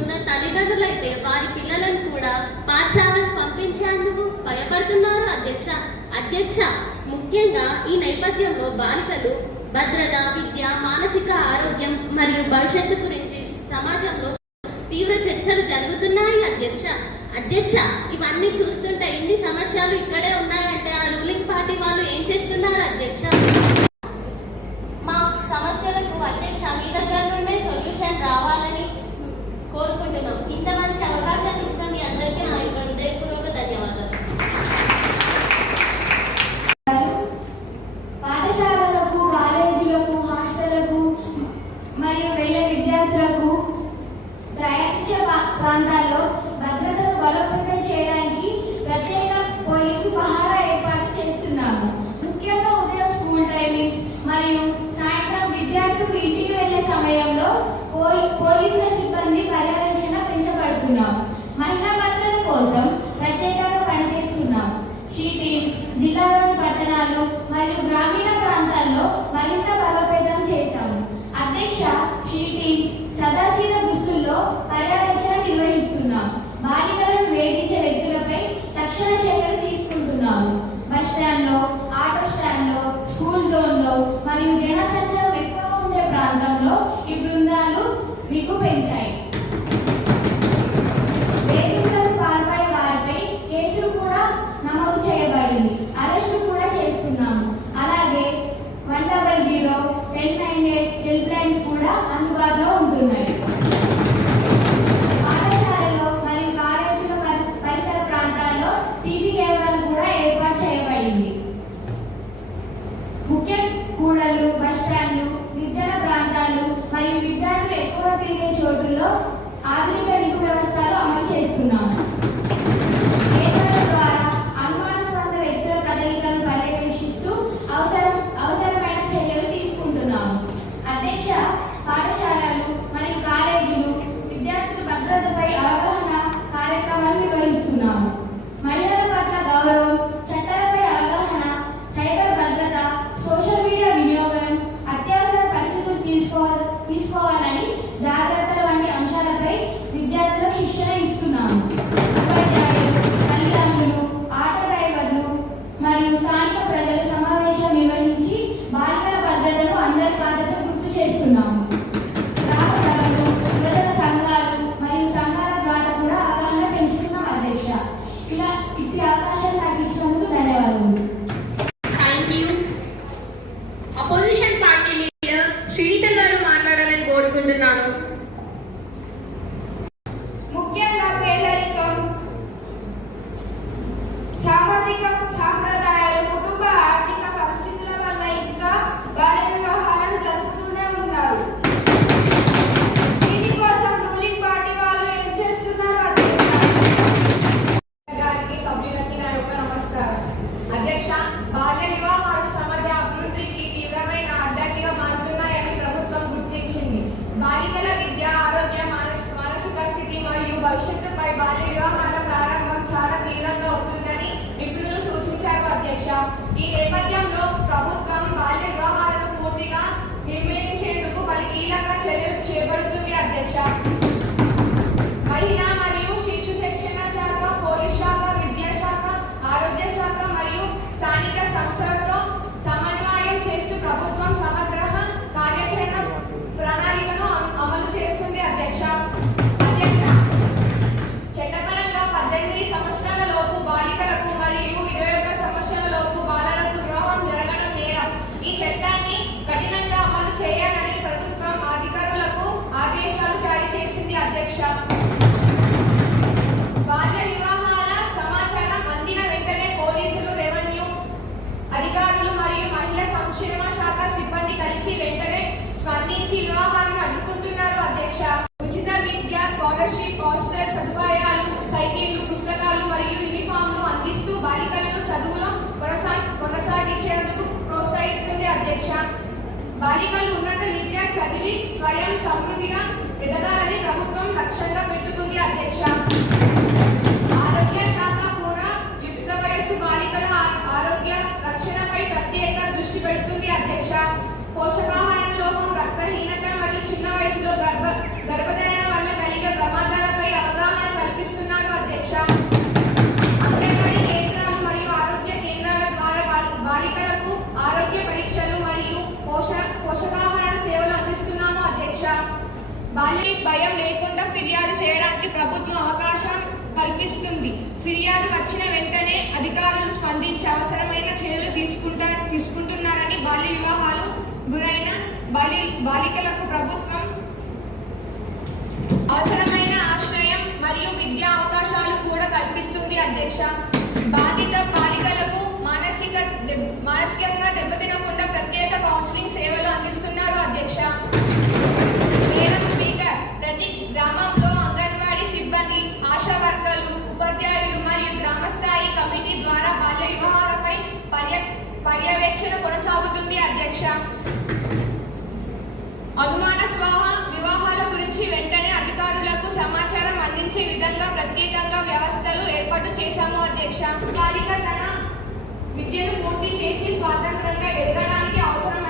కొందరు తల్లిదండ్రులైతే వారి పిల్లలను కూడా పాఠశాలకు పంపించేందుకు భయపడుతున్నారు అధ్యక్ష ముఖ్యంగా ఈ నేపథ్యంలో బాలికలు భద్రత, విద్య, మానసిక ఆరోగ్యం మరియు భవిష్యత్తు గురించి సమాజంలో తీవ్ర చర్చలు జరుగుతున్నాయి అధ్యక్ష ఇవన్నీ చూస్తుంటే ఇన్ని సమస్యలు ఇక్కడే ఉన్నాయంటే ఆ రూలింగ్ పార్టీ వాళ్ళు ఏం చేస్తున్నారు అధ్యక్ష? మా సమస్యలకు అధ్యక్ష మీ దగ్గర నుండే సొల్యూషన్ రావాలని కోరుకుంటున్నాం. ఇంత మంచి అవకాశాన్ని ఇచ్చిన మీ అందరికీ నా యొక్క హృదయపూర్వక ధన్యవాదాలు. పాఠశాలలకు, కాలేజీలకు, హాస్టళ్లకు మరియు వెళ్ళే విద్యార్థులకు ప్రయాణించే ప్రాంతాల్లో భద్రతను బలోపేతం చేయడానికి ప్రత్యేక పోలీసు పహారా ఏర్పాటు చేస్తున్నాము. ముఖ్యంగా ఉదయం స్కూల్ టైమింగ్స్ మరియు సాయంత్రం విద్యార్థులు ఇంటికి వెళ్లే సమయంలో పోలీసుల సిబ్బంది పర్యవేక్షణ పెంచబడుతున్నాము. మహిళా భద్రత కోసం ప్రత్యేకంగా పనిచేస్తున్నాము. షీ టీమ్స్ జిల్లాలోని పట్టణాలు మరియు గ్రామీణ ప్రాంతాల్లో మరింత బలోపేతం చేశాము. అధ్యక్ష, షీ టీమ్స్ సదాశీల దుస్తుల్లో పర్యవేక్షణ నిర్వహిస్తున్నాం. బాలికలను వేధించే వ్యక్తులపై తక్షణ చర్యలు తీసుకుంటున్నాము. బస్ స్టాండ్లో, ఆటో స్టాండ్లో, స్కూల్ జోన్లో మరియు జనసంచారం ఎక్కువగా ఉండే ప్రాంతంలో ఈ బృందాలు మీకు పెంచాయి. వేధింపులకు పాల్పడే వారిపై కేసులు కూడా నమోదు చేయబడింది. అరెస్టు కూడా చేస్తున్నాము. అలాగే 100 1098 హెల్ప్ లైన్స్ కూడా అందుబాటులో ఉంటున్నాయి. పాఠశాలలో మరియు కాలేజీల పరిసర ప్రాంతాల్లో సీసీ కెమెరాలు కూడా ఏర్పాటు చేయబడింది. ముఖ్య కూడళ్లు, బస్ స్టాండ్లు, నిర్జన ప్రాంతాలు మరియు విద్యార్థులు ఎక్కువ తిరిగే చోటుల్లో ఆధునిక నిఘు వ్యవస్థలు అమలు చేస్తున్నాము. కెమెరాల ద్వారా అనుమానాస్పద వ్యక్తుల కదలికలను పర్యవేక్షిస్తూ అవసరమైన చర్యలు తీసుకుంటున్నాము. అధ్యక్ష, పాఠశాలలు మరియు కాలేజీలు విద్యార్థుల భద్రతపై అవగాహన కార్యక్రమాలు నిర్వహిస్తున్నాము. మహిళల పట్ల గౌరవం, చట్టాలపై అవగాహన, సైబర్ భద్రత, సోషల్ మీడియా వినియోగం, అత్యవసర పరిస్థితులు తీసుకోవాలని జాగ్రత్తలు వంటి అంశాలపై విద్యార్థులకు శిక్షణ ఇస్తున్నాము. ఉపాధ్యాయులు, తల్లిదండ్రులు, ఆటో డ్రైవర్లు మరియు స్థానిక ప్రజలు సమావేశం నిర్వహించి బాలికల భద్రతను అందరి బాధ్యత గుర్తు చేస్తున్నాము. గ్రామ సభలు, యువజన సంఘాలు మరియు సంఘాల ద్వారా కూడా అవగాహన పెంచుతున్నాం. అధ్యక్ష, ఇలా ఇట్టి అవకాశం నాకు ఇచ్చినందుకు ధన్యవాదాలు. Thank you. Opposition party leader Srinitha గారు మాట్లాడాలని కోరుకుంటున్నాను. ముఖ్యంగా పేదరికం, సామాజిక సాంప్రదాయాలు, కుటుంబ ఆర్థిక పరిస్థితుల వల్ల ఇంకా బాల్య వివాహాలను జరుపుతూనే ఉన్నారు. దీనికోసం రూలింగ్ పార్టీ వాళ్ళు ఏం చేస్తున్నారు? గారికి, సభ్యులకి నా యొక్క నమస్కారం. అధ్యక్ష, బాల్య వివాహాలు సమాజ అభివృద్ధికి తీవ్రమైన అడ్డంకిగా మారుతున్నాయని ప్రభుత్వం గుర్తించింది. బాలికల విద్య, ఆరోగ్య, మానసిక స్థితి మరియు భవిష్యత్తుపై బాల్య వివాహాల ప్రారంభం చాలా తీవ్రంగా ఉంటుందని నిపుణులు సూచించారు. అధ్యక్ష, ఈ నేపథ్యంలో ప్రభుత్వం బాల్య వివాహాలను పూర్తిగా నిర్మూలించేందుకు పలు కీలక చర్యలు చేపడుతుంది. అధ్యక్ష, మహిళా మరియు శిశు శిక్షణ శాఖ, పోలీస్ శాఖ, విద్యాశాఖ, ఆరోగ్య శాఖ మరియు స్థానిక సంస్థలతో సమన్వయం చేస్తూ ప్రభుత్వం సమగ్ర కార్యాచరణ ప్రణాళికను అమలు చేస్తుంది. అధ్యక్ష, చట్టపరంగా 18 సంవత్సరాల లోపు బాలికలకు మరియు 21 సంవత్సరాల లోపు బాలలకు వివాహం జరగడం నేరం. ఈ చట్టాన్ని కఠినంగా అమలు చేయాలని ప్రభుత్వం అధికారులకు ఆదేశాలు జారీ చేసింది. అధ్యక్ష, బాల్య వివాహాల సమాచారం అందిన వెంటనే పోలీసులు, రెవెన్యూ అధికారులు మరియు మహిళా సంక్షేమ శాఖ సిబ్బంది కలిసి వెంటనే స్పందించి వివాహాలను అడ్డుకుంటున్నారు. అధ్యక్ష, ఉచిత విద్య, స్కాలర్షిప్, హాస్టల్ సదుపాయాలు, సైకిళ్లు, పుస్తకాలు మరియు యూనిఫామ్లు అందిస్తూ బాలికలను చదువులో కొనసాగించేందుకు ప్రోత్సహిస్తుంది. అధ్యక్ష, బాలికలు ఉన్నత విద్య చదివి స్వయం సమృద్ధిగా ఎదగాలని ప్రభుత్వం లక్ష్యంగా పెట్టుకుంది. అధ్యక్ష, ఆరోగ్య శాఖ కూడా యుక్త వయస్సు బాలికల ఆరోగ్య రక్షణపై ప్రత్యేక దృష్టి పెడుతుంది. అధ్యక్ష, పోషకాహార లోపం, రక్తహీనత మరియు చిన్న వయసులో గర్భధారణ వల్ల కలిగే ప్రమాదాలు భయం లేకుండా ఫిర్యాదు చేయడానికి ప్రభుత్వం అవకాశం కల్పిస్తుంది. ఫిర్యాదు వచ్చిన వెంటనే అధికారులు స్పందించి అవసరమైన చర్యలు తీసుకుంటున్నారని బాల్య వివాహాలు గురైన బాలికలకు ప్రభుత్వం అవసరమైన ఆశ్రయం మరియు విద్యా అవకాశాలు కూడా కల్పిస్తుంది అధ్యక్ష. బాధిత బాలికలకు మానసికంగా దెబ్బతినకుండా ప్రత్యేక కౌన్సిలింగ్ సేవలు అందిస్తున్నారు అధ్యక్ష. మేడం స్పీకర్, ప్రతి గ్రామంలో అంగన్వాడీ సిబ్బంది, ఆశా వర్కర్లు, ఉపాధ్యాయులు మరియు గ్రామస్థాయి కమిటీ ద్వారా బాల్య వివాహాలపై పర్యవేక్షణ కొనసాగుతుంది అధ్యక్ష. అనుమానాస్పద వివాహాల గురించి వెంటనే అధికారులకు సమాచారం అందించే విధంగా ప్రత్యేకంగా వ్యవస్థలు ఏర్పాటు చేశాము అధ్యక్ష. బాలిక తన విద్యను పూర్తి చేసి స్వాతంత్రంగా ఎదగడానికి అవసరమైన